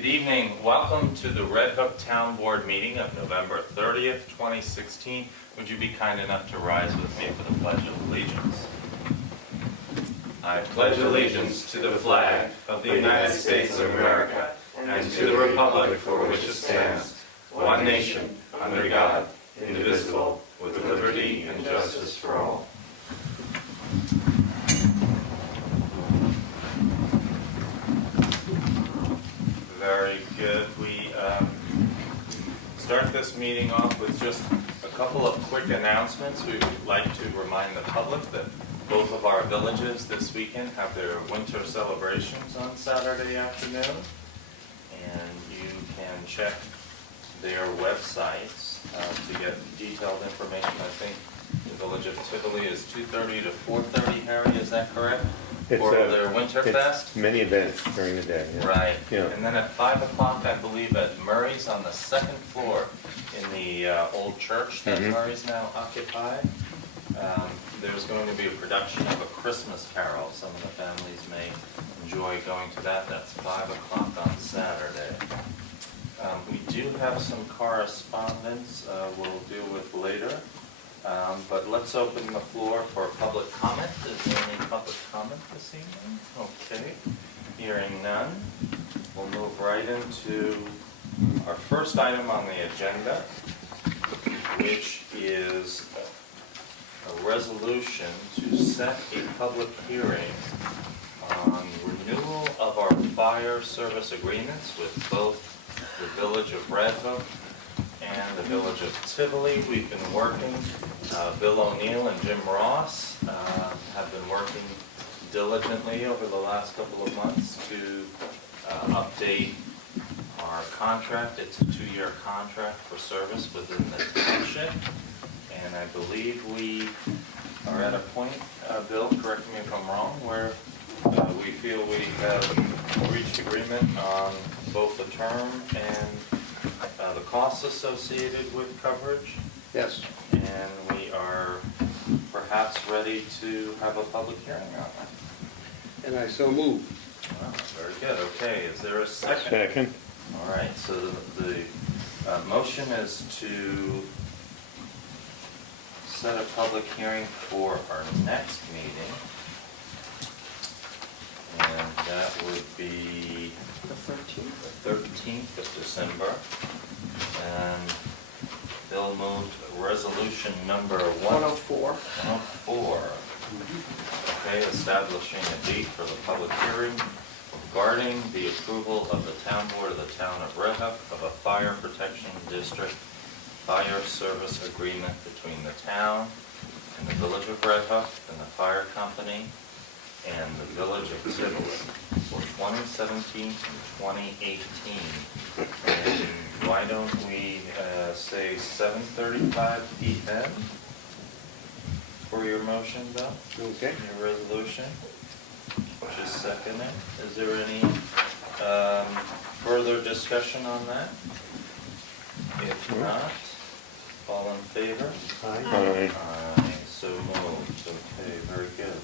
Good evening. Welcome to the Red Hook Town Board meeting of November 30th, 2016. Would you be kind enough to rise with me for the Pledge of Allegiance? I pledge allegiance to the flag of the United States of America and to the republic for which it stands, one nation, under God, indivisible, with liberty and justice for all. Very good. We start this meeting off with just a couple of quick announcements. We would like to remind the public that both of our villages this weekend have their winter celebrations on Saturday afternoon. And you can check their websites to get detailed information. I think the village of Tivoli is 2:30 to 4:30, Harry, is that correct? For their Winterfest? Many events during the day. Yeah. Right. Yeah. And then at 5 o'clock, I believe, at Murray's on the second floor in the old church that Murray's now occupied, there's going to be a production of A Christmas Carol. Some of the families may enjoy going to that. That's 5 o'clock on Saturday. We do have some correspondence we'll deal with later. But let's open the floor for public comment. Is there any public comment this evening? Okay. Hearing none, we'll move right into our first item on the agenda, which is a resolution to set a public hearing on renewal of our fire service agreements with both the Village of Red Hook and the Village of Tivoli. We've been working, Bill O'Neill and Jim Ross have been working diligently over the last couple of months to update our contract. It's a 2-year contract for service within the township. And I believe we are at a point, Bill, correct me if I'm wrong, where we feel we have reached agreement on both the term and the costs associated with coverage. Yes. And we are perhaps ready to have a public hearing on that. And I so move. Wow, very good. Okay, is there a second? Second. All right, so the motion is to set a public hearing for our next meeting. And that would be The 13th. the 13th of December. And Bill moved resolution number 104. 104. Okay, establishing a date for the public hearing regarding the approval of the town board of the town of Red Hook of a fire protection district fire service agreement between the town and the Village of Red Hook and the fire company and the Village of Tivoli for 2017 and 2018. And why don't we say 7:35 p.m. for your motion, Bill? Okay. Your resolution, which is seconded. Is there any further discussion on that? If not, all in favor? Aye. Aye, so moved. Okay, very good.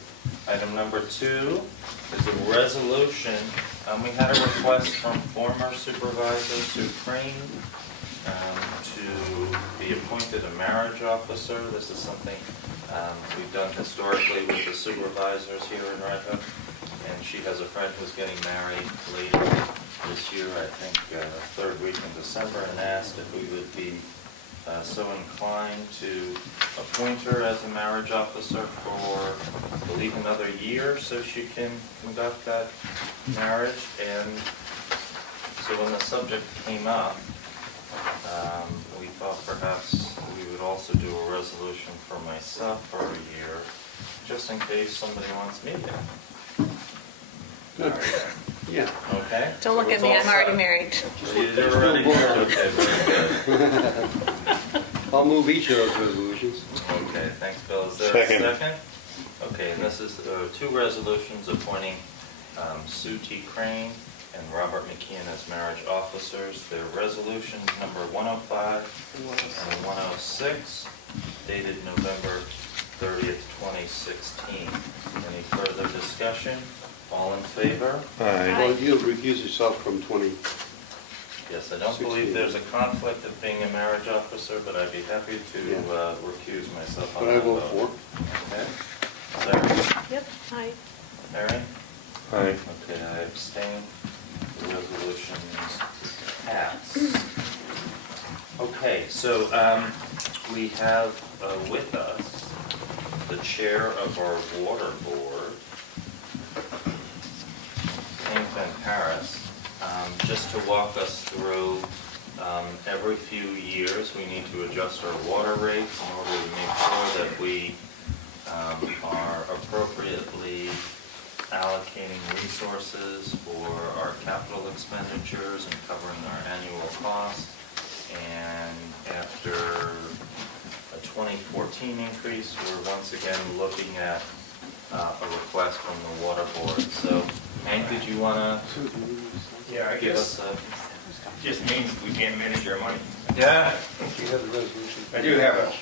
Item number 2 is a resolution. We had a request from former Supervisor Sue Crane to be appointed a marriage officer. This is something we've done historically with the supervisors here in Red Hook. And she has a friend who's getting married later this year, I think third week in December, and asked if we would be so inclined to appoint her as a marriage officer for, I believe, another year so she can conduct that marriage. And so when the subject came up, we thought perhaps we would also do a resolution for myself for a year, just in case somebody wants me to. Good. Yeah. Okay? Don't look at me, I'm already married. You're already married? Okay, very good. I'll move each of those resolutions. Okay, thanks, Bill. Is there Second. a second? Okay, and this is 2 resolutions appointing Sue T. Crane and Robert McKeon as marriage officers. They're resolutions number 105 and 106, dated November 30th, 2016. Any further discussion? All in favor? Aye. Well, you'll recuse yourself from Yes, I don't believe there's a conflict of being a marriage officer, but I'd be happy to Yeah. recuse myself on But I that vote vote. for. Okay. Sarah? Yep, hi. Mary? Aye. Okay, I abstain. The resolution pass. Okay, so we have with us the chair of our water board, Hank Van Paris, just to walk us through, every few years, we need to adjust our water rates in order to make sure that we are appropriately allocating resources for our capital expenditures and covering our annual costs. And after a 2014 increase, we're once again looking at a request from the water board. So Hank, did you want to Yeah, I give guess us a... just means we can't manage our money. Yeah. Do you have the resolution? I do have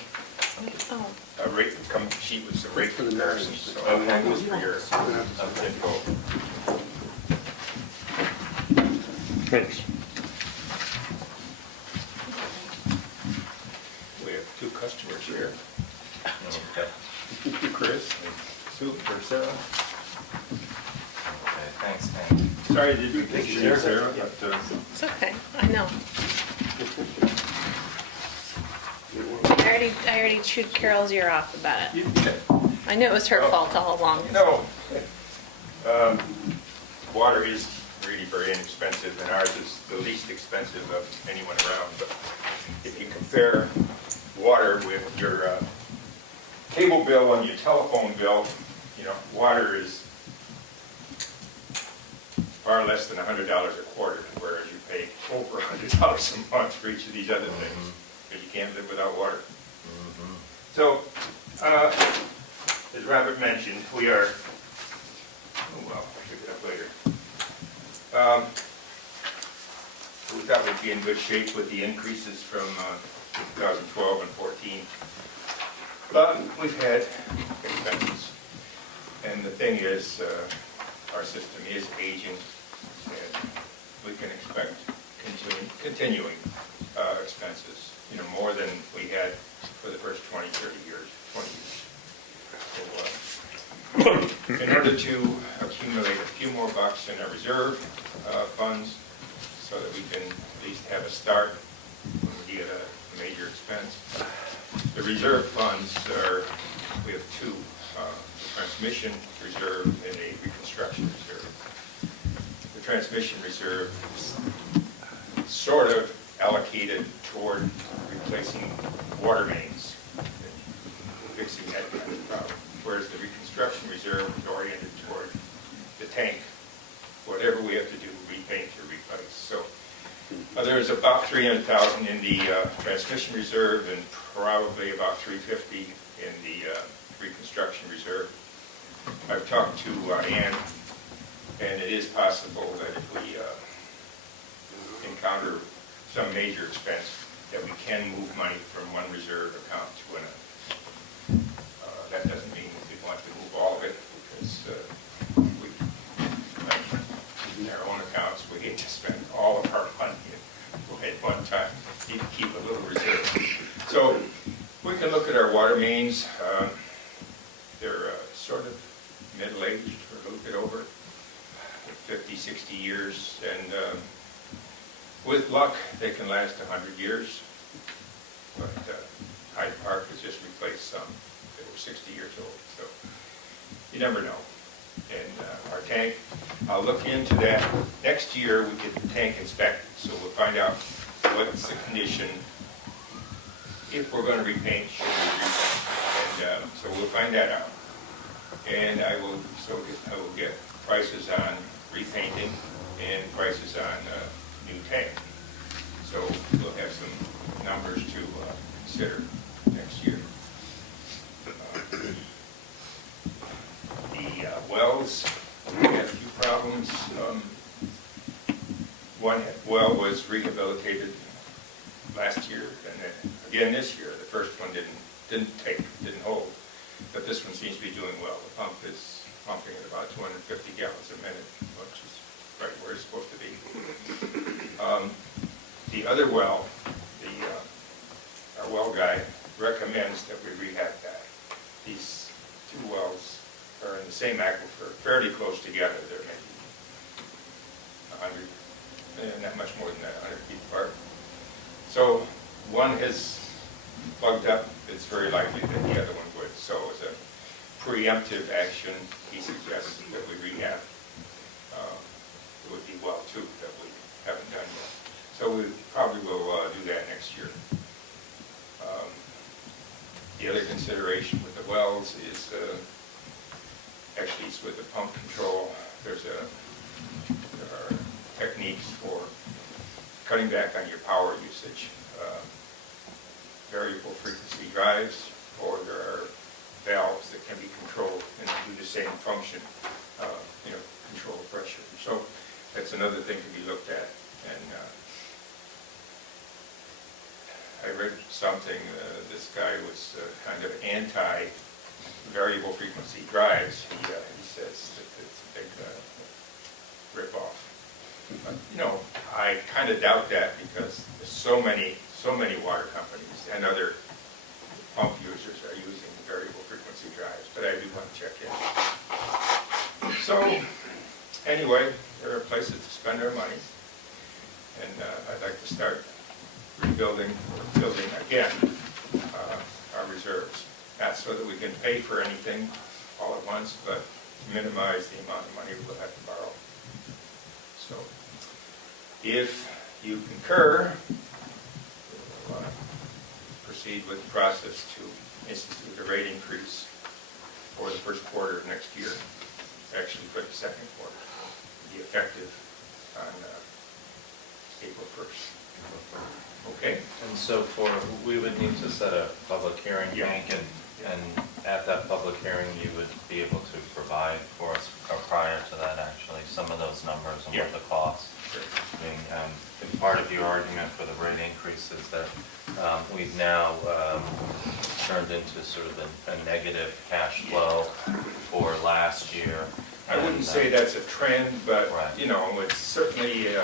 Oh, a rate come sheet with some rate For the comparisons, so Okay. I'll use for your Okay. info. Thanks. We have two customers here, Okay. Chris and Sue for Sarah. Okay, thanks, Hank. Sorry, did you think you there, Sarah? But, it's okay, I know. I already chewed Carol's ear off about it. I knew it was her Oh. fault all along. Water is really very inexpensive, and ours is the least expensive of anyone around. But if you compare water with your cable bill and your telephone bill, water is far less than $100 a quarter, whereas you pay over $100 a month for each of these other things, because you can't live without water. So, as Robert mentioned, we are, I'll pick it up later. We thought we'd be in good shape with the increases from 2012 and 14. But we've had expenses. And the thing is, our system is aging, and we can expect continuing expenses, more than we had for the first 20, 30 years, 20 years. So, in order to accumulate a few more bucks in our reserve funds, so that we can at least have a start when we get a major expense. The reserve funds we have two, transmission reserve and a reconstruction reserve. The transmission reserve is sort of allocated toward replacing water mains, fixing that kind of problem, whereas the reconstruction reserve is oriented toward the tank, whatever we have to do, repaint or replace. So there's about $300,000 in the transmission reserve and probably about $350,000 in the reconstruction reserve. I've talked to Ann, and it is possible that if we encounter some major expense, that we can move money from one reserve account to another. That doesn't mean we want to move all of it, because in our own accounts, we hate to spend all of our money at one time. Need to keep a little reserve. So we can look at our water mains. They're sort of middle-aged, or a little bit over 50, 60 years, and with luck, they can last 100 years. But Hyde Park has just replaced some that were 60 years old, so you never know. And our tank, I'll look into that. Next year, we get the tank inspected, so we'll find out what's the condition. If we're going to repaint, should we repaint? And so we'll find that out. And I will get prices on repainting and prices on new tank. So we'll have some numbers to consider next year. The wells, we had a few problems. One well was rehabilitated last year, and then again this year. The first one didn't hold, but this one seems to be doing well. The pump is pumping at about 250 gallons a minute, which is right where it's supposed to be. The other well, our well guy recommends that we rehab that. These two wells are in the same aquifer, fairly close together. They're maybe 100, not much more than that, 100 feet apart. So one has plugged up. It's very likely that the other one would. So as a preemptive action, he suggests that we rehab. It would be well too that we haven't done yet. So we probably will do that next year. The other consideration with the wells is actually it's with the pump control. There are techniques for cutting back on your power usage. Variable frequency drives, or there are valves that can be controlled and do the same function, control pressure. So that's another thing to be looked at. And I read something, this guy was kind of anti-variable frequency drives. He says that it's a big rip-off. But, I kind of doubt that because there's so many water companies and other pump users are using variable frequency drives, but I do want to check in. So, anyway, there are places to spend our money, and I'd like to start rebuilding or building again our reserves. Not so that we can pay for anything all at once, but to minimize the amount of money we'll have to borrow. So, if you concur, we'll proceed with the process to institute a rate increase for the first quarter of next year, actually for the second quarter, be effective on April 1st. Okay? And so we would need to set a public hearing, Yeah. Hank, and at that public hearing, you would be able to provide for us, or prior to that actually, some of those numbers and what Yeah. the costs. Sure. I mean, part of your argument for the rate increase is that we've now turned into sort of a negative cash flow for last year. I wouldn't And, say that's a trend, but, Right. It's certainly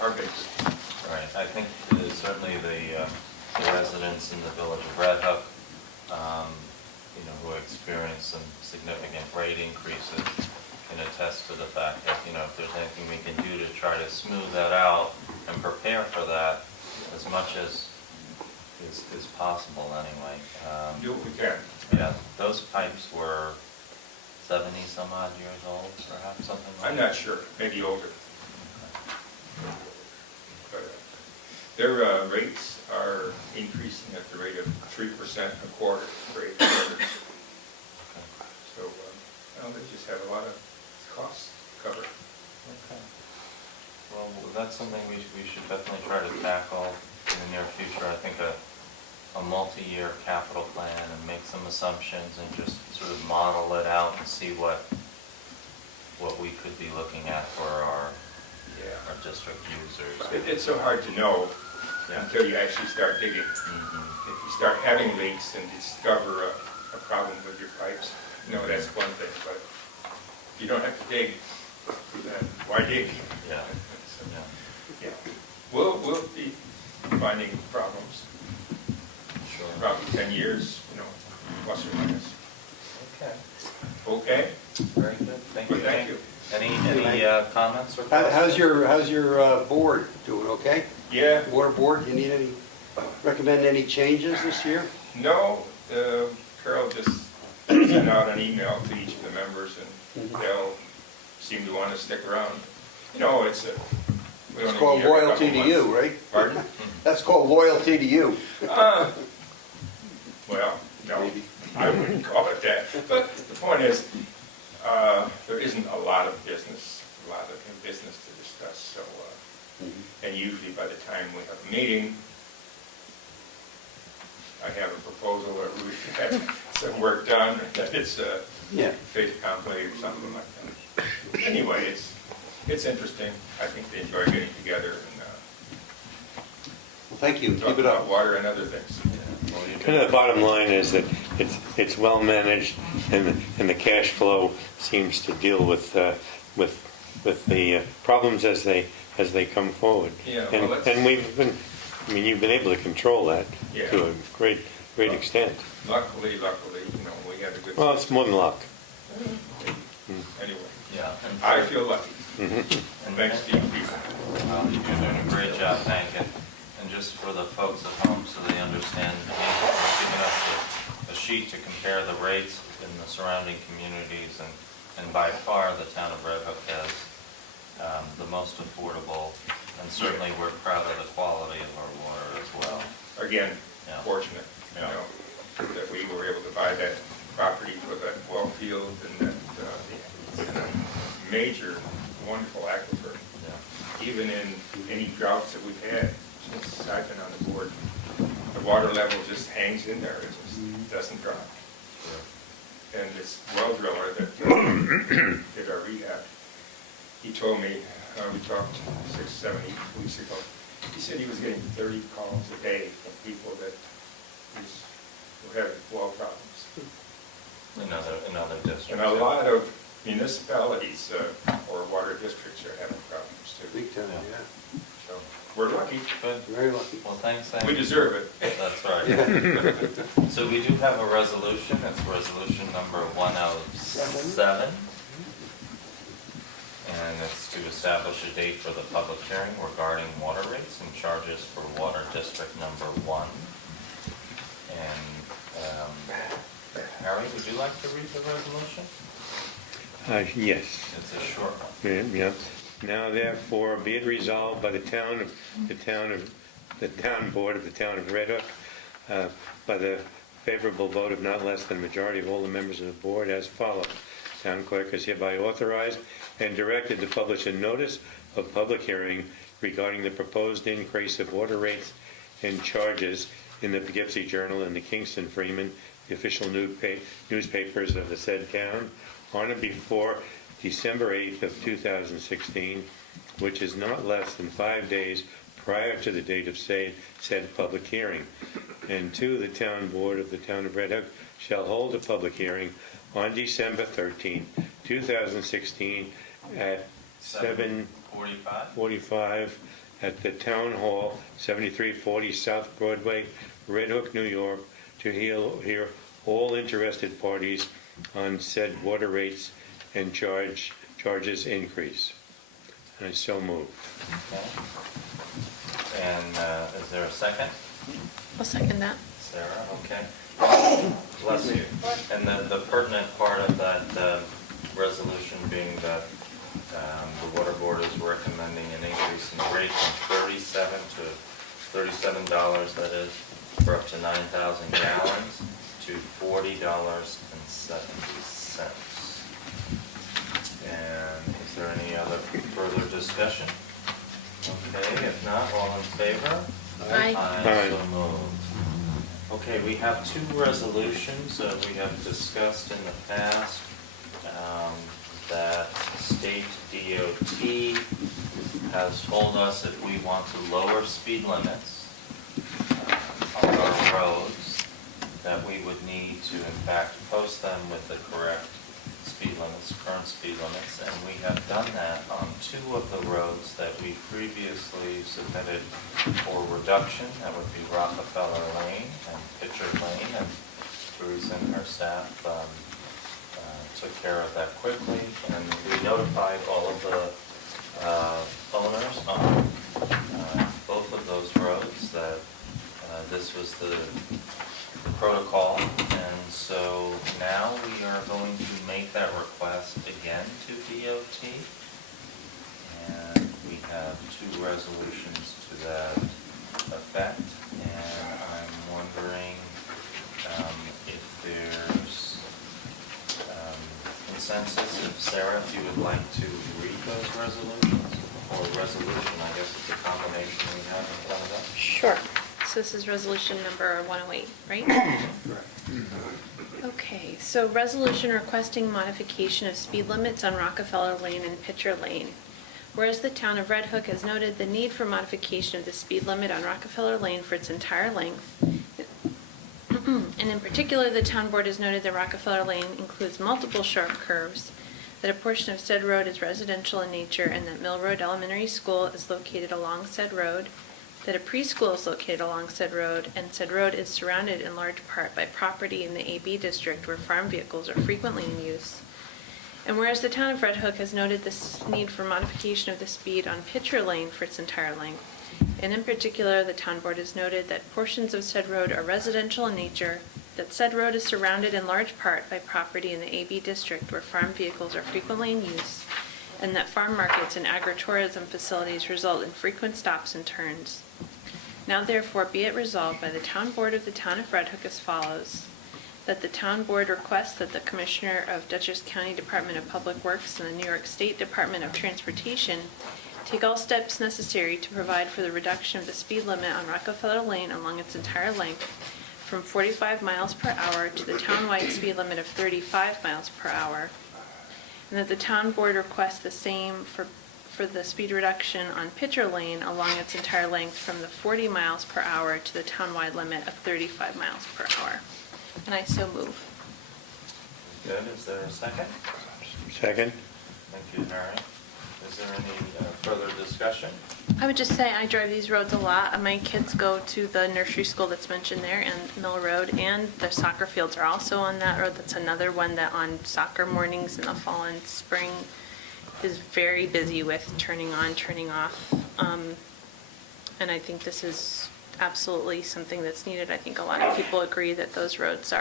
our basis. Right, I think certainly the residents in the village of Red Hook, who experienced some significant rate increases can attest to the fact that, if there's anything we can do to try to smooth that out and prepare for that as much as is possible anyway. Do what we can. Yeah, those pipes were 70 some odd years old, perhaps, something like that. I'm not sure, maybe older. But their rates are increasing at the rate of 3% a quarter for 8 quarters. So, they just have a lot of costs covered. Okay. Well, that's something we should definitely try to tackle in the near future. I think a multi-year capital plan and make some assumptions and just sort of model it out and see what we could be looking at for our district users. It's so hard to know Yeah. until you actually start digging. Mhm. If you start having leaks and discover a problem with your pipes, that's one thing, but if you don't have to dig, then why dig? Yeah. So, Yeah. We'll be finding problems, Sure. probably 10 years, plus or minus. Okay. Okay? Very good. Thank you. Well, thank you. Any comments or How's questions? your board doing, okay? Yeah, Water board, you need recommend any changes this year? no, Carol just sent out an email to each of the members, and they'll seem to want to stick around. We don't It's even called hear every loyalty couple to you, months. right? Pardon? That's called loyalty to you. Well, no, Maybe. I wouldn't call it that. But the point is, there isn't a lot of business to discuss. So, and usually by the time we have a meeting, I have a proposal or we've had some work done, that it's a Yeah. fait accompli or something like that. Anyway, it's interesting. I think they enjoy getting together and Well, thank you, talk keep it about up. water and other things. Well, you've Kind of been- the bottom line is that it's well managed, and the cash flow seems to deal with the problems as they come forward. Yeah, And, well, and we've been, I mean, you've been able to control that Yeah. to a great extent. Luckily, you know, we had a good. Well, it's more than luck. Anyway, Yeah. And I feel lucky, and thanks to you people. Well, you're doing a great job, Hank, and just for the folks at home, so they understand, Hank has given us a sheet to compare the rates in the surrounding communities, and by far, the town of Red Hook has the most affordable, and certainly we're proud of the quality of our water as well. Again, Yeah. fortunate, you Yeah. know, that we were able to buy that property for that well field and that major, wonderful aquifer. Yeah. Even in any droughts that we've had since I've been on the board, the water level just hangs in there, it just doesn't drop. And this well driller that did our rehab, he told me, we talked 6, 7, 8 weeks ago, he said he was getting 30 calls a day from people that were having well problems. In other districts. And a lot of municipalities or water districts are having problems too. Big time, Yeah. yeah. So we're lucky. Good. Very lucky. Well, thanks, Hank. We deserve it. That's right. So we do have a resolution, it's resolution number 107. And it's to establish a date for the public hearing regarding water rates and charges for water district number 1. And Harry, would you like to read the resolution? Yes. It's a short one. Yeah. Now therefore, be it resolved by the town board of the town of Red Hook, by the favorable vote of not less than a majority of all the members of the board as follows. Town clerk is hereby authorized and directed to publish a notice of public hearing regarding the proposed increase of water rates and charges in the Poughkeepsie Journal and the Kingston Freeman, the official newspapers of the said town, on or before December 8th of 2016, which is not less than 5 days prior to the date of said public hearing. And 2, the town board of the town of Red Hook shall hold a public hearing on December 13th, 2016 at 7:45? 7:45 at the Town Hall, 7340 South Broadway, Red Hook, New York, to hear all interested parties on said water rates and charges increase. I so move. Okay. And is there a second? I'll second that. Sarah, okay. Bless you. And the pertinent part of that resolution being that the water board is recommending an increase in the rate from $37 to $37, that is, for up to 9,000 gallons to $40.70. And is there any other further discussion? Okay, if not, all in favor? Aye. Aye. So moved. Okay, we have 2 resolutions that we have discussed in the past, that state DOT has told us if we want to lower speed limits on our roads, that we would need to in fact post them with the correct speed limits, current speed limits, and we have done that on 2 of the roads that we previously submitted for reduction. That would be Rockefeller Lane and Pitcher Lane, and Teresa and her staff took care of that quickly, and we notified all of the owners on both of those roads that this was the protocol, and so now we are going to make that request again to DOT, and we have 2 resolutions to that effect, and I'm wondering if there's consensus, if Sarah, if you would like to read those resolutions, or resolution, I guess it's a combination we have in front of us. Sure. So this is resolution number 108, right? Correct. Okay, so resolution requesting modification of speed limits on Rockefeller Lane and Pitcher Lane. Whereas the town of Red Hook has noted the need for modification of the speed limit on Rockefeller Lane for its entire length, and in particular, the town board has noted that Rockefeller Lane includes multiple sharp curves, that a portion of said road is residential in nature and that Mill Road Elementary School is located along said road, that a preschool is located along said road, and said road is surrounded in large part by property in the AB district where farm vehicles are frequently in use. And whereas the town of Red Hook has noted this need for modification of the speed on Pitcher Lane for its entire length, and in particular, the town board has noted that portions of said road are residential in nature, that said road is surrounded in large part by property in the AB district where farm vehicles are frequently in use, and that farm markets and agritourism facilities result in frequent stops and turns. Now therefore be it resolved by the town board of the town of Red Hook as follows, that the town board requests that the Commissioner of Dutchess County Department of Public Works and the New York State Department of Transportation take all steps necessary to provide for the reduction of the speed limit on Rockefeller Lane along its entire length from 45 miles per hour to the townwide speed limit of 35 miles per hour, and that the town board requests the same for the speed reduction on Pitcher Lane along its entire length from the 40 miles per hour to the townwide limit of 35 miles per hour. And I so move. Good, is there a second? Second? Thank you, Mary. Is there any further discussion? I would just say I drive these roads a lot. My kids go to the nursery school that's mentioned there and Mill Road, and the soccer fields are also on that road. That's another one that on soccer mornings in the fall and spring is very busy with turning on, turning off. And I think this is absolutely something that's needed. I think a lot of people agree that those roads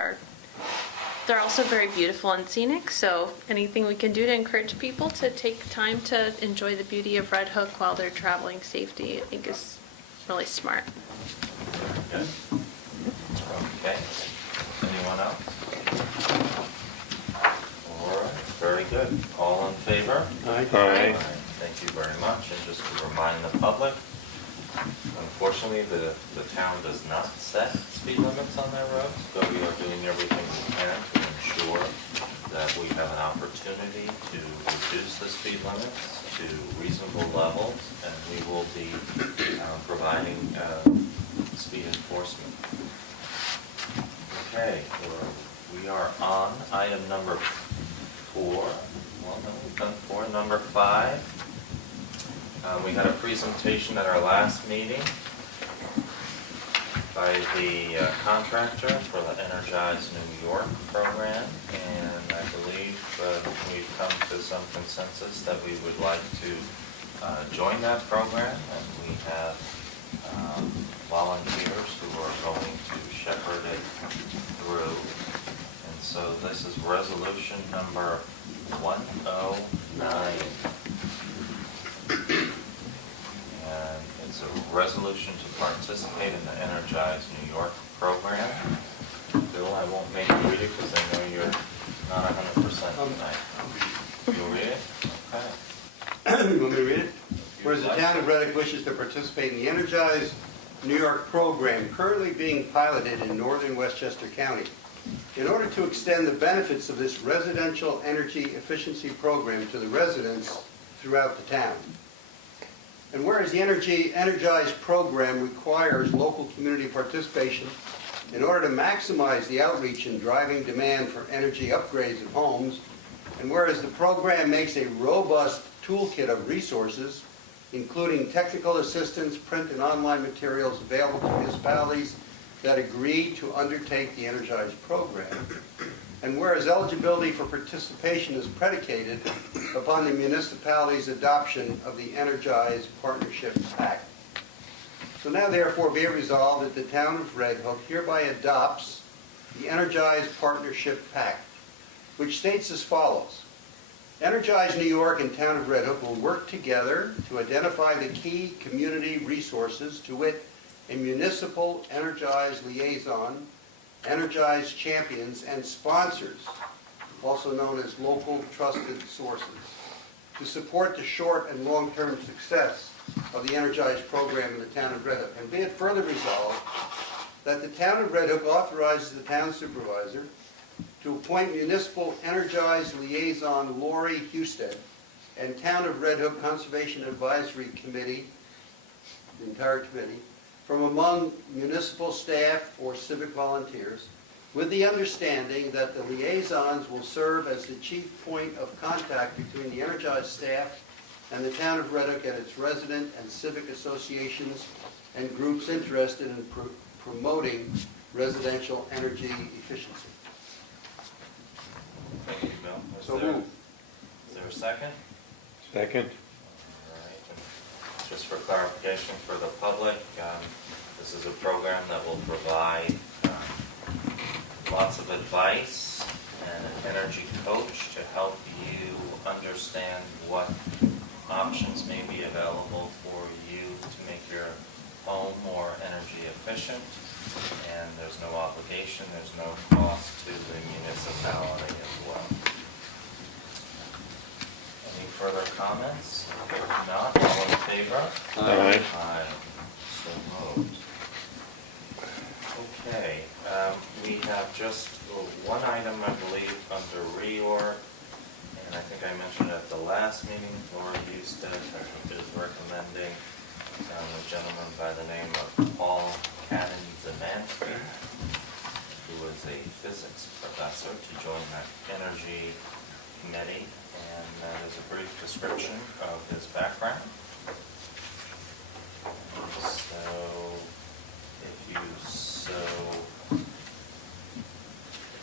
they're also very beautiful and scenic, so anything we can do to encourage people to take time to enjoy the beauty of Red Hook while they're traveling safety, I think is really smart. Good. Okay. Anyone else? All right, very good. All in favor? Aye. Aye. Thank you very much. And just to remind the public, unfortunately, the town does not set speed limits on their roads, but we are doing everything we can to ensure that we have an opportunity to reduce the speed limits to reasonable levels, and we will be providing speed enforcement. Okay, we are on item number 4. Well, no, we've done 4. Number 5. We had a presentation at our last meeting by the contractor for the Energize New York program, and I believe we've come to some consensus that we would like to join that program, and we have volunteers who are going to shepherd it through. And so this is resolution number 109. And it's a resolution to participate in the Energize New York program. Bill, I won't make you read it because I know you're not 100% tonight. You'll read it? Okay. You want me to read it? Whereas the town of Red Hook wishes to participate in the Energize New York program currently being piloted in northern Westchester County. In order to extend the benefits of this residential energy efficiency program to the residents throughout the town. And whereas the Energize program requires local community participation in order to maximize the outreach and driving demand for energy upgrades of homes, and whereas the program makes a robust toolkit of resources, including technical assistance, print and online materials available to municipalities that agree to undertake the Energize program, and whereas eligibility for participation is predicated upon the municipality's adoption of the Energize Partnership Act. So now therefore be it resolved that the town of Red Hook hereby adopts the Energize Partnership Pact, which states as follows. Energize New York and town of Red Hook will work together to identify the key community resources, to wit, a municipal Energize liaison, Energize champions, and sponsors, also known as local trusted sources, to support the short and long-term success of the Energize program in the town of Red Hook. And be it further resolved that the town of Red Hook authorizes the town supervisor to appoint municipal Energize liaison Lori Husted and town of Red Hook Conservation Advisory Committee, the entire committee, from among municipal staff or civic volunteers, with the understanding that the liaisons will serve as the chief point of contact between the Energize staff and the town of Red Hook and its resident and civic associations and groups interested in promoting residential energy efficiency. Thank you, Bill. So moved. Is there a second? Second? All right. And just for clarification for the public, this is a program that will provide lots of advice and an energy coach to help you understand what options may be available for you to make your home more energy efficient. And there's no obligation, there's no cost to the municipality as well. Any further comments? If not, all in favor? Aye. Aye. So moved. Okay, we have just one item, I believe, under reorg, and I think I mentioned at the last meeting, Laura Husted is recommending a gentleman by the name of Paul Cadden-Zemansky, who is a physics professor, to join that energy committee, and that is a brief description of his background. So, if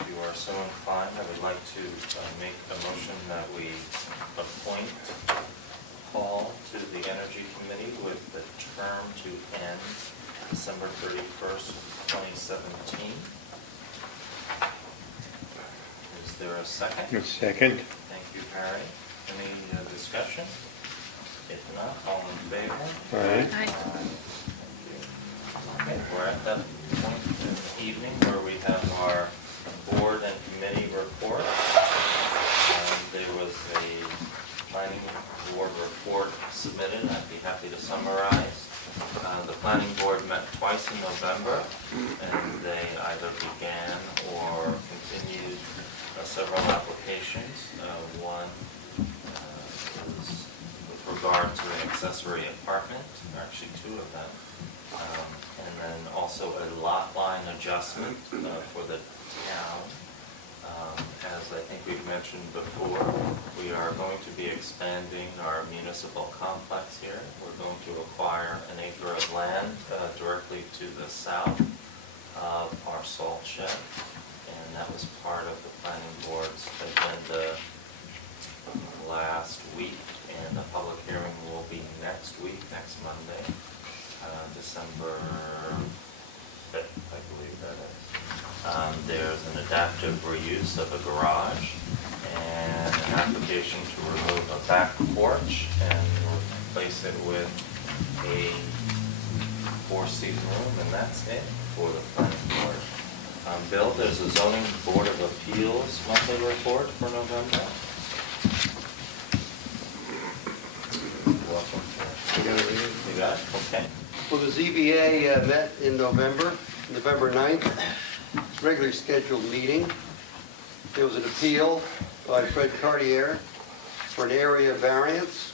you are so inclined, I would like to make a motion that we appoint Paul to the Energy Committee with the term to end December 31st, 2017. Is there a second? Second? Thank you, Harry. Any discussion? If not, all in favor? Aye. Aye. Okay, we're at that point in the evening where we have our board and committee report. There was a planning board report submitted, I'd be happy to summarize. The planning board met twice in November, and they either began or continued several applications. One is with regard to an accessory apartment, actually two of them. And then also a lot line adjustment for the town. As I think we've mentioned before, we are going to be expanding our municipal complex here. We're going to acquire an acre of land directly to the south of our salt shed. And that was part of the planning board's agenda last week. And the public hearing will be next week, next Monday. December 5th, I believe that is. There's an adaptive reuse of a garage and an application to remove a back porch and replace it with a 4-seat room, and that's it for the planning board. Bill, there's a zoning board of appeals monthly report for November. Welcome. You got it? Okay. Well, the ZBA met in November 9th, regularly scheduled meeting. There was an appeal by Fred Cartier for an area variance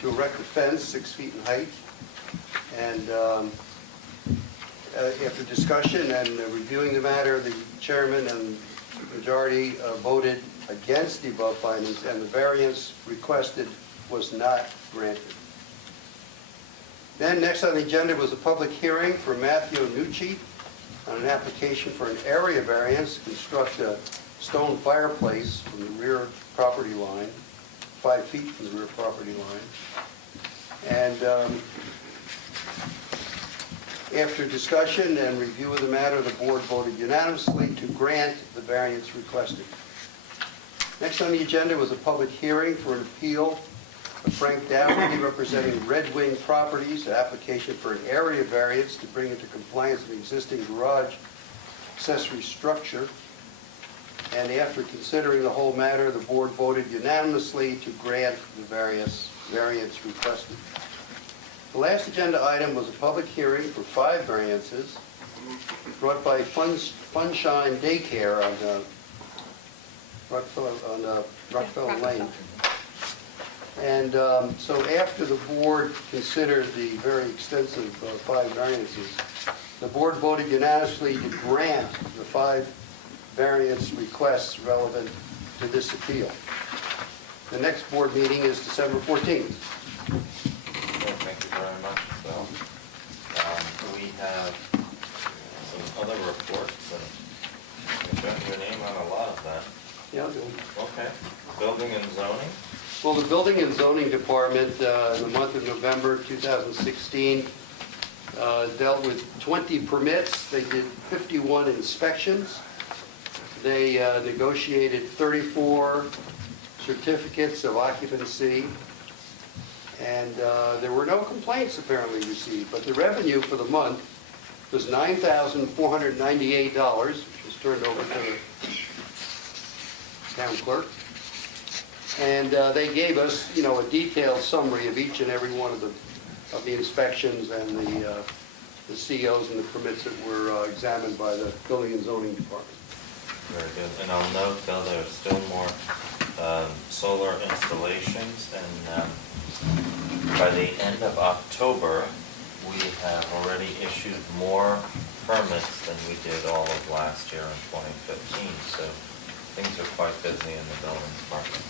to erect a fence 6 feet in height. And after discussion and reviewing the matter, the chairman and majority voted against the above findings, and the variance requested was not granted. Then next on the agenda was a public hearing for Matthew Nucci on an application for an area variance to construct a stone fireplace from the rear property line, 5 feet from the rear property line. And after discussion and review of the matter, the board voted unanimously to grant the variance requested. Next on the agenda was a public hearing for an appeal of Frank Downey representing Red Wing Properties, an application for an area variance to bring into compliance an existing garage accessory structure. And after considering the whole matter, the board voted unanimously to grant the variance requested. The last agenda item was a public hearing for 5 variances brought by Funshine Daycare on Rockefeller Lane. And so after the board considered the very extensive 5 variances, the board voted unanimously to grant the 5 variance requests relevant to this appeal. The next board meeting is December 14th. Okay, thank you very much, Phil. We have some other reports, and you've got your name on a lot of that. Yeah, I'll do it. Okay. Building and zoning? Well, the Building and Zoning Department, in the month of November 2016, dealt with 20 permits. They did 51 inspections. They negotiated 34 certificates of occupancy, and there were no complaints apparently received, but the revenue for the month was $9,498, which was turned over to the town clerk. And they gave us, a detailed summary of each and every one of the inspections and the COs and the permits that were examined by the Building and Zoning Department. Very good. And I'll note, though, there's still more solar installations, and by the end of October, we have already issued more permits than we did all of last year in 2015. So things are quite busy in the building department.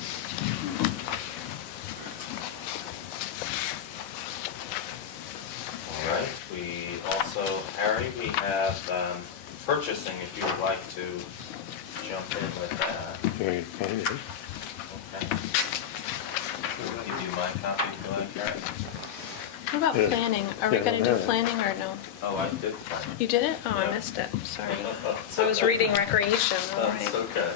All right. We also, Harry, we have purchasing, if you would like to jump in with that. Very fine. Okay. I'll give you my copy if you like, Harry. What about Yeah. planning? Are we Yeah, going to do yeah. planning or no? Oh, I did find it. You did it? Oh, I Yeah. missed it. Sorry. I was reading recreation. All That's right. okay.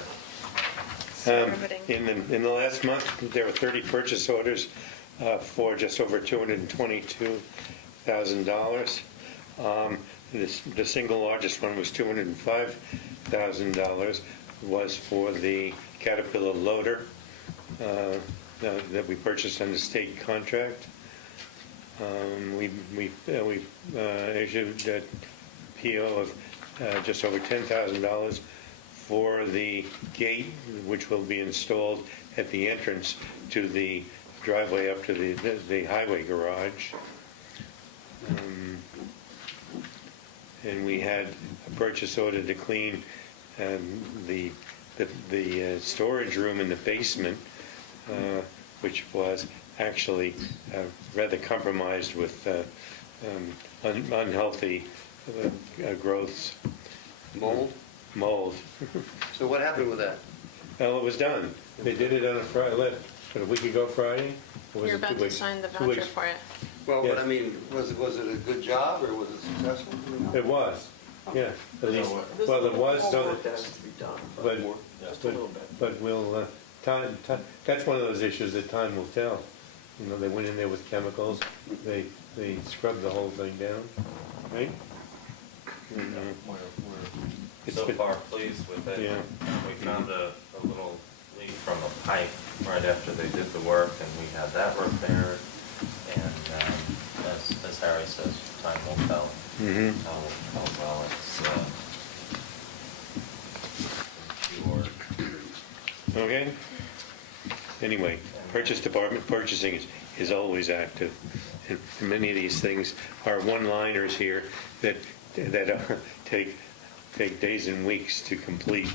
So riveting. In the last month, there were 30 purchase orders for just over $222,000. The single largest one was $205,000, was for the Caterpillar loader that we purchased under state contract. We issued a PO of just over $10,000 for the gate, which will be installed at the entrance to the driveway up to the highway garage. And we had a purchase order to clean the storage room in the basement, which was actually rather compromised with unhealthy growths. Mold. So what happened with that? Well, it was done. They did it on a Friday, a week ago Friday? Or was You're it 2 about to weeks? sign the 2 voucher weeks? for it. Well, Yes. but I mean, was it a good job or was it successful? It was, yeah. At least, well, it was, so, Homework that has to be done, but, just a little bit. but we'll, time, that's one of those issues that time will tell. You know, they went in there with chemicals, they scrubbed the whole thing down, right? And, it's So been- far pleased with it. Yeah. We found a little leak from a pipe right after they did the work, and we had that repaired. And as Harry says, time will tell Mhm. how well it's cured. Okay? Anyway, purchase department purchasing is always active. And many of these things are one-liners here that take days and weeks to complete.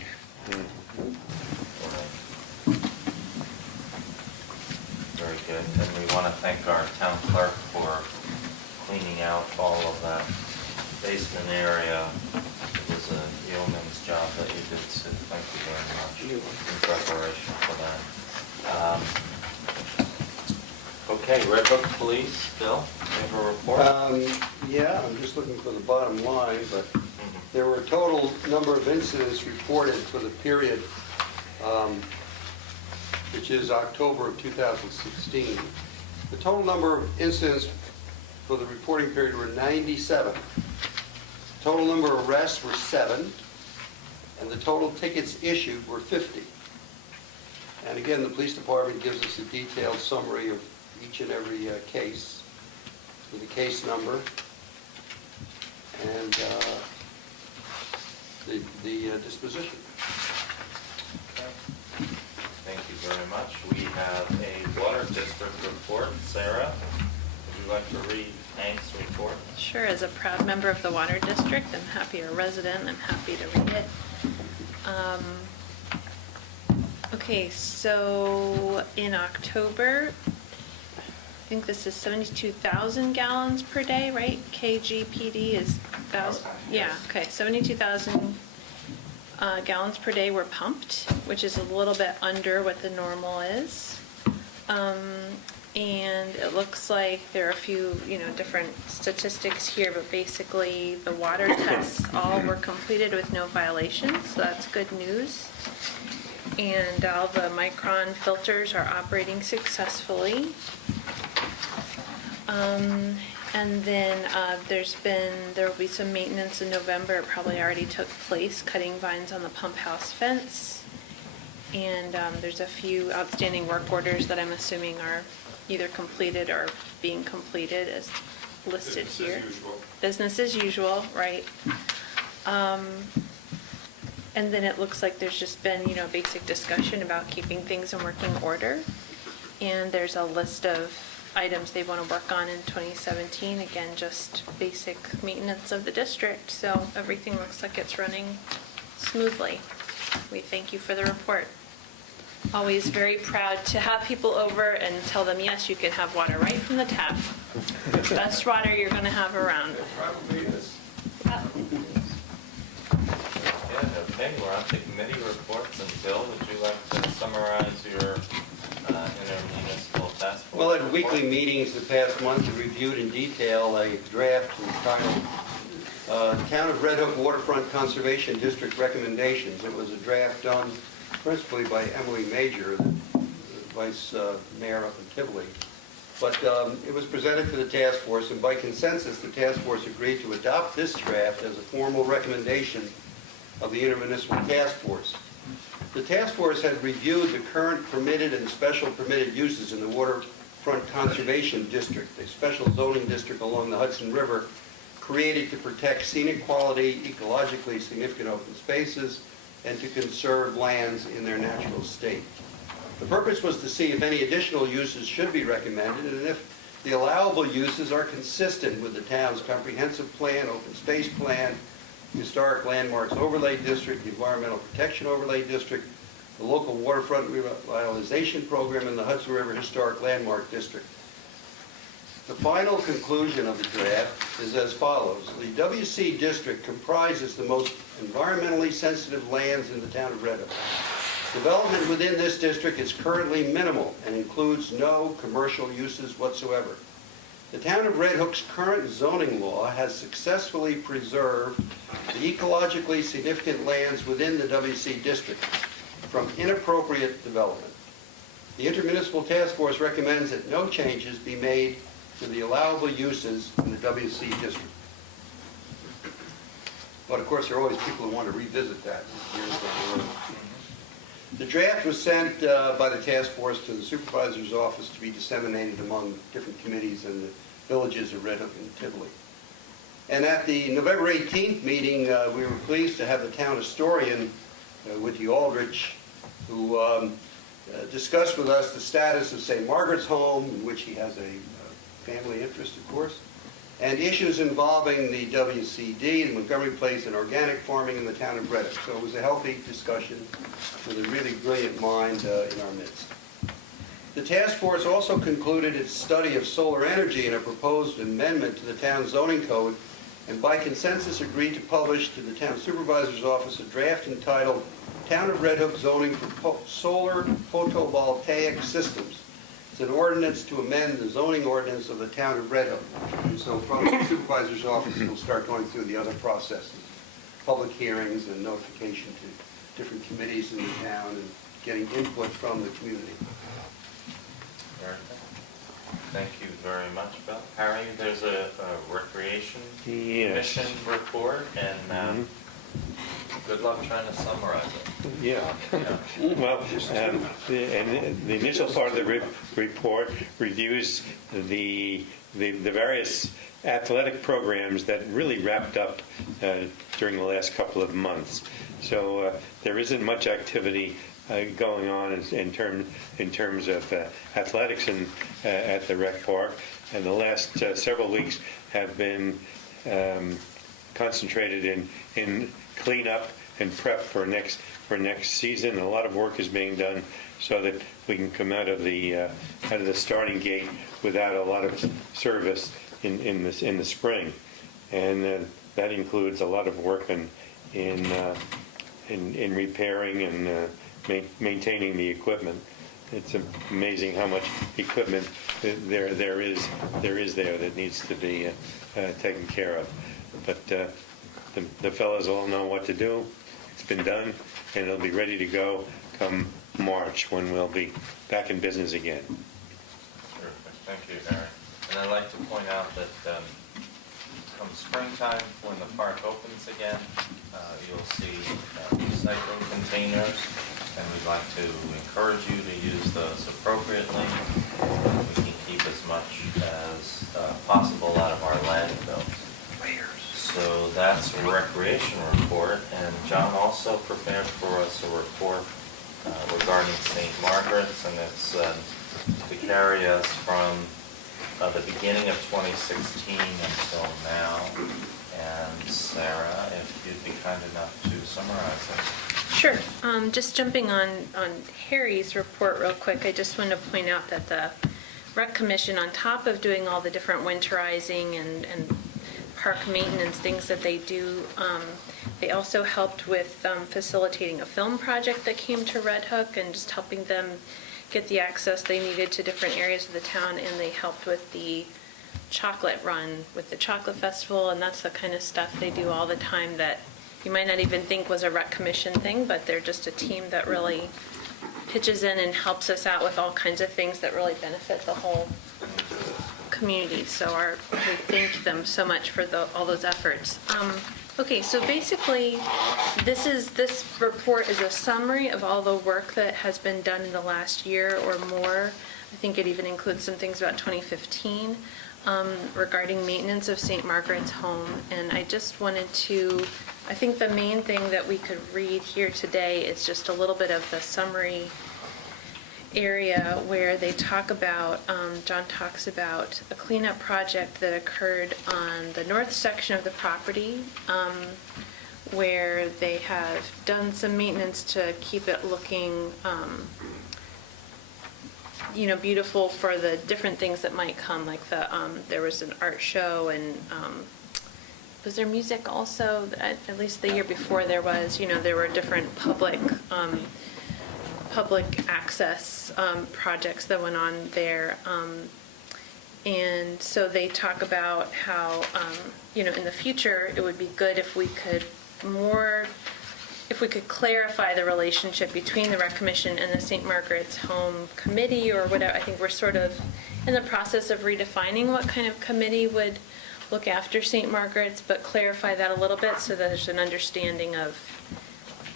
Very good. And we want to thank our town clerk for cleaning out all of that basement area. It was a yeoman's job that you did, so thank you very much in preparation for that. Okay, Red Hook Police, Bill, you have a report? Yeah, I'm just looking for the bottom line, but there were a total number of incidents reported for the period, which is October of 2016. The total number of incidents for the reporting period were 97. Total number of arrests were 7, and the total tickets issued were 50. And again, the police department gives us a detailed summary of each and every case, with the case number, and the disposition. Thank you very much. We have a water district report. Sarah, would you like to read Hank's report? Sure, as a proud member of the Water District, I'm happy, a resident, I'm happy to read it. Okay, so in October, I think this is 72,000 gallons per day, right? KGPD is 1,000, yeah, Yes. okay, 72,000 gallons per day were pumped, which is a little bit under what the normal is. And it looks like there are a few, different statistics here, but basically the water tests all were completed with no violations, so that's good news. And all the Micron filters are operating successfully. And then there will be some maintenance in November. It probably already took place, cutting vines on the pump house fence. And there's a few outstanding work orders that I'm assuming are either completed or being completed as listed Business here. as usual. Business as usual, right. And then it looks like there's just been, basic discussion about keeping things in working order. And there's a list of items they want to work on in 2017. Again, just basic maintenance of the district. So everything looks like it's running smoothly. We thank you for the report. Always very proud to have people over and tell them, yes, you can have water right from the tap. Best water you're going to have around. It probably is. Yeah, okay, we're on to committee reports, and Bill, would you like to summarize your intermunicipal task force? Well, at report? weekly meetings the past month, we reviewed in detail a draft entitled Town of Red Hook Waterfront Conservation District Recommendations. It was a draft done principally by Emily Major, the vice mayor up in Tivoli. But it was presented to the task force, and by consensus, the task force agreed to adopt this draft as a formal recommendation of the intermunicipal task force. The task force had reviewed the current permitted and special permitted uses in the Waterfront Conservation District, a special zoning district along the Hudson River created to protect scenic quality, ecologically significant open spaces, and to conserve lands in their natural state. The purpose was to see if any additional uses should be recommended and if the allowable uses are consistent with the town's comprehensive plan, open space plan, Historic Landmarks Overlay District, the Environmental Protection Overlay District, the local waterfront revitalization program, and the Hudson River Historic Landmark District. The final conclusion of the draft is as follows. The WC district comprises the most environmentally sensitive lands in the town of Red Hook. Development within this district is currently minimal and includes no commercial uses whatsoever. The town of Red Hook's current zoning law has successfully preserved the ecologically significant lands within the WC district from inappropriate development. The Intermunicipal Task Force recommends that no changes be made to the allowable uses in the WC district. But of course, there are always people who want to revisit that years down the road. The draft was sent by the task force to the supervisor's office to be disseminated among different committees in the villages of Red Hook and Tivoli. And at the November 18th meeting, we were pleased to have the town historian, Whitty Aldrich, who discussed with us the status of St. Margaret's Home, in which he has a family interest, of course, and issues involving the WCD and Montgomery Place and organic farming in the town of Red Hook. So it was a healthy discussion with a really brilliant mind in our midst. The task force also concluded its study of solar energy in a proposed amendment to the town zoning code, and by consensus agreed to publish to the town supervisor's office a draft entitled Town of Red Hook Zoning for Solar Photovoltaic Systems. It's an ordinance to amend the zoning ordinance of the town of Red Hook. And so from the supervisor's office, we'll start going through the other processes, public hearings and notification to different committees in the town and getting input from the community. Very good. Thank you very much, Bill. Harry, there's a Recreation Yes. Commission report, and good luck trying to summarize it. Yeah. Yeah. Well, the initial part of the report reviews the various athletic programs that really wrapped up during the last couple of months. So there isn't much activity going on in terms of athletics at the rec park, and the last several weeks have been concentrated in cleanup and prep for next season. A lot of work is being done so that we can come out of the starting gate without a lot of service in the spring. And that includes a lot of work in repairing and maintaining the equipment. It's amazing how much equipment there is there that needs to be taken care of. But the fellows all know what to do. It's been done, and it'll be ready to go come March, when we'll be back in business again. Terrific. Thank you, Harry. And I'd like to point out that come springtime, when the park opens again, you'll see recycling containers, and we'd like to encourage you to use those appropriately. We can keep as much as possible out of our landfills. So that's a recreation report, and John also prepared for us a report regarding St. Margaret's, and it's to carry us from the beginning of 2016 until now. And Sarah, if you'd be kind enough to summarize it. Sure. Just jumping on Harry's report real quick, I just want to point out that the Rec Commission, on top of doing all the different winterizing and park maintenance things that they do, they also helped with facilitating a film project that came to Red Hook and just helping them get the access they needed to different areas of the town, and they helped with the chocolate run with the chocolate festival, and that's the kind of stuff they do all the time that you might not even think was a Rec Commission thing, but they're just a team that really pitches in and helps us out with all kinds of things that really benefit the whole community. So we thank them so much for all those efforts. Okay, so basically, this report is a summary of all the work that has been done in the last year or more. I think it even includes some things about 2015 regarding maintenance of St. Margaret's Home. And I just wanted to, I think the main thing that we could read here today is just a little bit of the summary area where they talk about, John talks about a cleanup project that occurred on the north section of the property, where they have done some maintenance to keep it looking, beautiful for the different things that might come, like there was an art show, and was there music also? At least the year before there was, there were different public access projects that went on there. And so they talk about how, in the future, it would be good if we could clarify the relationship between the Rec Commission and the St. Margaret's Home Committee or whatever. I think we're sort of in the process of redefining what kind of committee would look after St. Margaret's, but clarify that a little bit so that there's an understanding of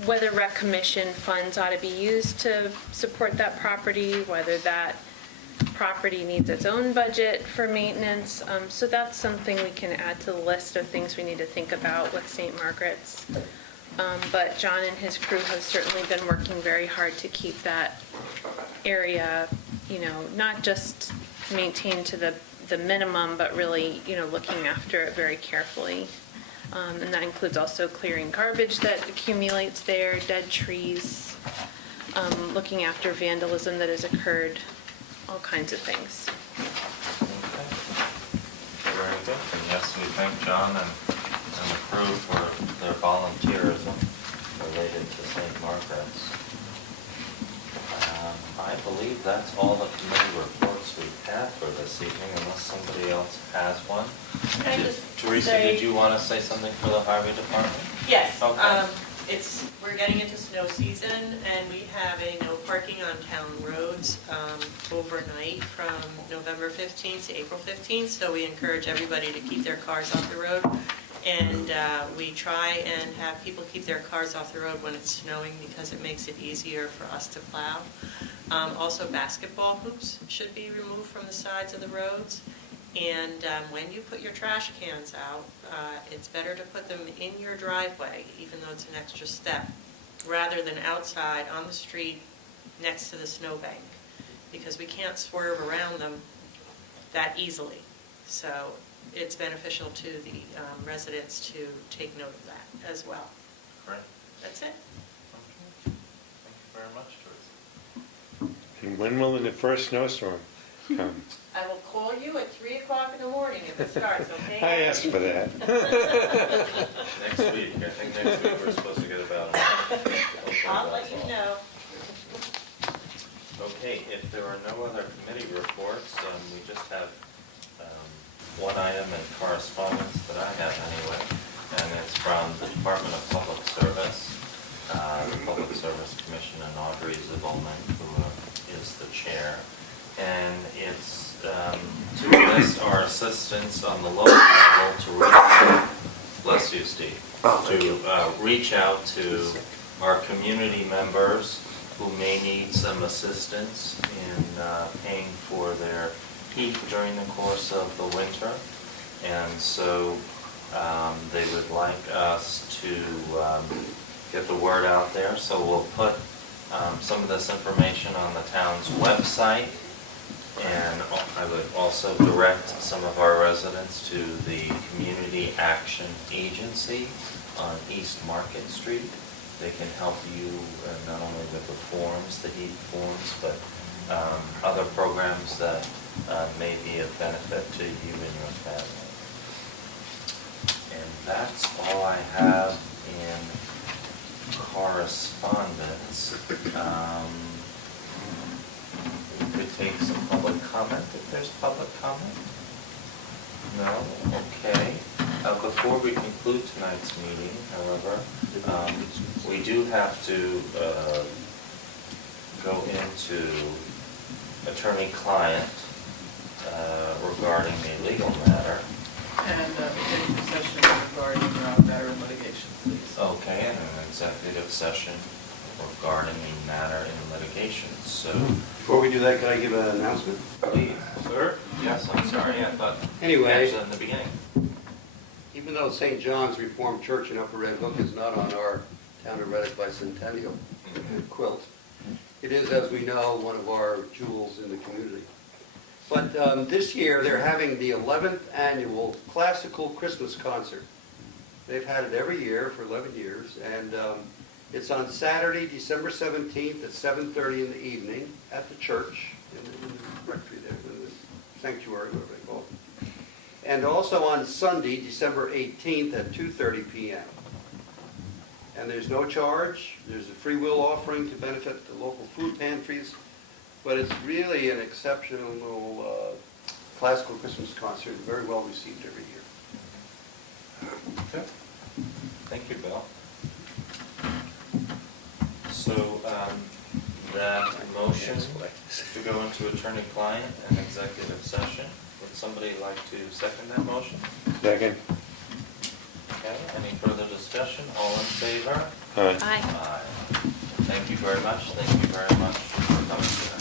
whether Rec Commission funds ought to be used to support that property, whether that property needs its own budget for maintenance. So that's something we can add to the list of things we need to think about with St. Margaret's. But John and his crew have certainly been working very hard to keep that area, not just maintained to the minimum, but really, looking after it very carefully. And that includes also clearing garbage that accumulates there, dead trees, looking after vandalism that has occurred, all kinds of things. Okay. Very good. And yes, we thank John and the crew for their volunteerism related to St. Margaret's. I believe that's all the committee reports we have for this evening, unless somebody else has one. Can I just Teresa, say- did you want to say something for the highway department? Yes, Okay. we're getting into snow season, and we have a no parking on town roads overnight from November 15th to April 15th, so we encourage everybody to keep their cars off the road. And we try and have people keep their cars off the road when it's snowing because it makes it easier for us to plow. Also, basketball hoops should be removed from the sides of the roads. And when you put your trash cans out, it's better to put them in your driveway, even though it's an extra step, rather than outside on the street next to the snowbank, because we can't swerve around them that easily. So it's beneficial to the residents to take note of that as well. Great. That's it. Thank you very much, Teresa. And when will the first snowstorm come? I will call you at 3 o'clock in the morning if it starts, okay? I asked for that. Next week, I think next week we're supposed to get about. I'll let you know. Okay, if there are no other committee reports, we just have one item in correspondence that I have anyway, and it's from the Department of Public Service, the Public Service Commission, and Audrey Zibelman, who is the chair. And it's to list our assistance on the local level to reach, bless you, Steve, to reach out to our community members who may need some assistance in paying for their heat during the course of the winter. And so they would like us to get the word out there. So we'll put some of this information on the town's website. And I would also direct some of our residents to the Community Action Agency on East Market Street. They can help you not only with the forms, the heat forms, but other programs that may be of benefit to you and your family. And that's all I have in correspondence. We could take some public comment if there's public comment. No? Okay. Before we conclude tonight's meeting, however, we do have to go into attorney-client regarding a legal matter. And executive session regarding matter of litigation, please. Okay, and an executive session regarding a matter in litigation. So, Before we do that, can I give an announcement? please, sir? Yes, I'm sorry, I thought. Anyway. Actually, in the beginning. Even though St. John's Reformed Church in Upper Red Hook is not on our Town of Reddick Bicentennial quilt, it is, as we know, one of our jewels in the community. But this year, they're having the 11th annual Classical Christmas Concert. They've had it every year for 11 years, and it's on Saturday, December 17th at 7:30 in the evening at the church, in the rectory there, in the sanctuary, whatever they call it. And also on Sunday, December 18th at 2:30 p.m. And there's no charge. There's a free will offering to benefit the local food pantries. But it's really an exceptional little classical Christmas concert, very well received every year. Okay. Thank you, Bill. So, that motion to go into attorney-client and executive session, would somebody like to second that motion? Second. Okay, any further discussion? All in favor? Aye. Aye. Aye. Thank you very much. Thank you very much for coming tonight.